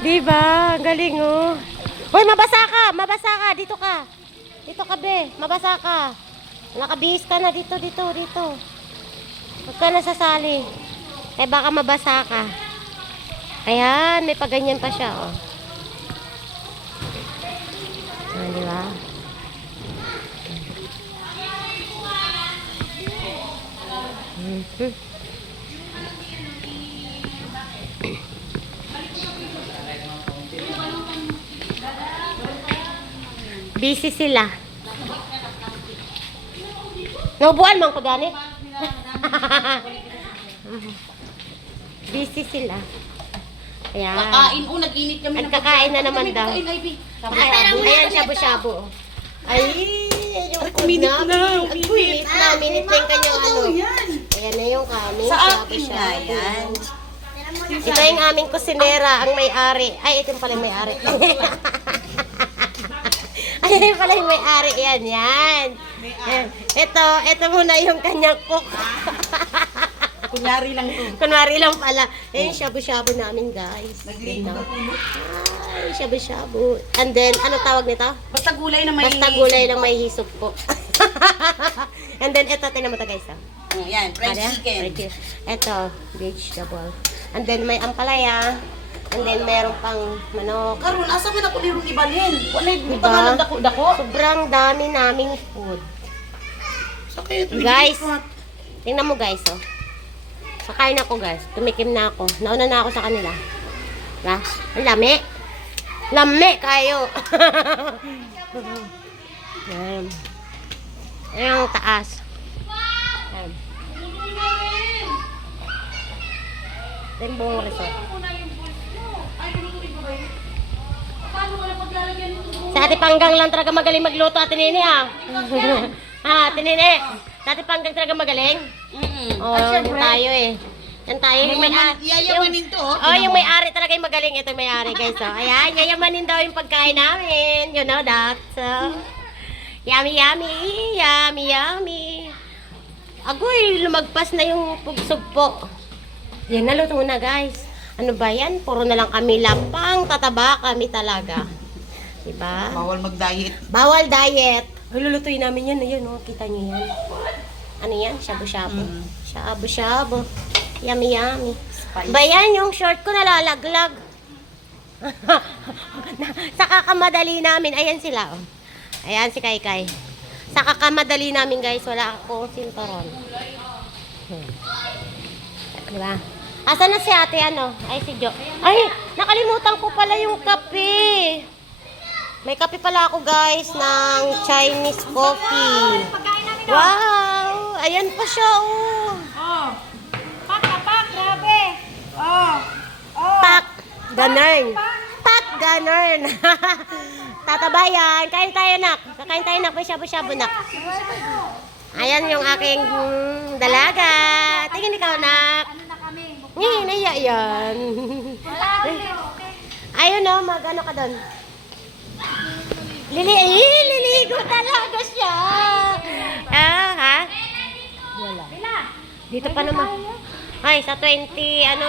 Di ba? Ang galing oh. Hoy, mabasa ka! Mabasa ka! Dito ka! Dito ka, be. Mabasa ka. Nakabihis ka na dito, dito, dito. Huwag ka nasasali. Eh, baka mabasa ka. Ayan, may paganyan pa siya, oh. Ah, di? Mhm. Busy sila. Naubuan man ko gani. Busy sila. Ayan. Kakain o, nag-init kami. ng Nagkakain na naman daw. Ayan, ayan shabu-shabu. Ay, yung Ay, kuminit na, kuminit na. Minit na yung kanyang ano. yan. Ayan na yung kami. Sa akin nga shabu-shabu. yan. Ito yung aming kusinera, ang may-ari. Ay, ito yung pala yung may-ari. Ito pala yung may-ari. Yan, yan. Eh, Ito, ito muna yung kanyang cook. Kunyari lang to. Kunwari lang pala. Eh, yung shabu-shabu namin, guys. Yan, no? puno. Ay, shabu-shabu. And then, ano tawag nito? Basta gulay na may... Basta gulay lang may hisog po. And then, ito, tinan mo ito, guys. ah. Oh, yan, fried Ano yan? chicken. Fried chicken. Ito, vegetable. And then, may ampalaya. And then, meron pang manok. Karon, asa man ako nirong ibalhin? Wala, di Diba? pa nga lang dako-dako. Sobrang dami naming food. Sakit. Guys. Tingnan mo, guys, oh. Sakain ako, guys. Tumikim na ako. Nauna na ako sa kanila. Diba? Ang lami. Lami kayo. Yan. Yan ang taas. Yan. Ito yung buong resort. Sa Ate Panggang lang talaga magaling magluto, Ate Nini, ah. ah, Ate Nini. Sa Ate Panggang talaga magaling. Mm-mm. Oo, oh, yan tayo eh. Yan tayo. Yung may, Yayaman- yayamanin to, oh. Oh, yung may-ari talaga yung magaling. Ito yung may-ari, guys. Oh. Ayan, yayamanin daw yung pagkain namin. You know that. So, yummy, yummy. Yummy, yummy. Agoy, lumagpas na yung pugsog po. Yan, naluto na, guys. Ano ba yan? Puro na lang kami lapang. Tataba kami talaga. Diba? Bawal mag-diet. Bawal diet. Ay, lulutuin namin yan. Ayan, oh. Kita niyo yan. Ano yan? Shabu-shabu. Mm. Shabu-shabu. Yummy, yummy. Spicy. Ba yan, yung short ko nalalaglag. sa kakamadali namin. Ayan sila, oh. Ayan si Kaykay. Sa kakamadali namin, guys. Wala akong sinturon. Hmm. Diba? Asan na si ate, ano? Ay, si Jo. Ay, nakalimutan ko pala yung kape. May kape pala ako, guys, ng Chinese coffee. Wow! Ayan pa siya, oh. Oh. Pak pak, grabe. Oh. Oh. Pak! Ganern. Pak! Ganern. Tatabayan. Kain tayo, nak. Kakain tayo, nak. May shabu-shabu, nak. Ayan yung aking mm, dalaga. Tingin ikaw, nak. Na? Ngayon, naiya yan. Ayun, no. Mag-ano ka doon. Lili, eh, liligo talaga siya. Ah, ha? Wala. Dito pa naman. Ay, sa 20, ano